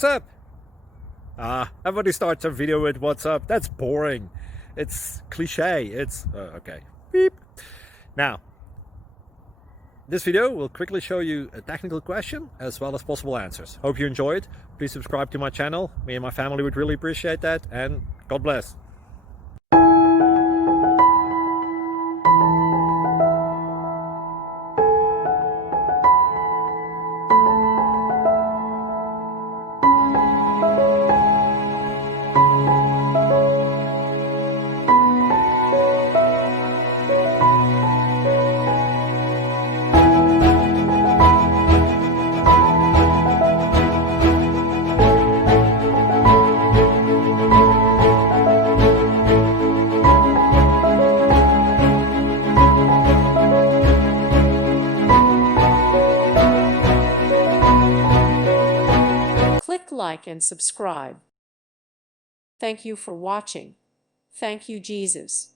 What's up? Everybody starts a video with what's up. That's boring. It's cliche. It's okay. Beep. Now, this video will quickly show you a technical question as well as possible answers. Hope you enjoyed. Please subscribe to my channel. Me and my family would really appreciate that, and God bless. Click like and subscribe. Thank you for watching. Thank you, Jesus.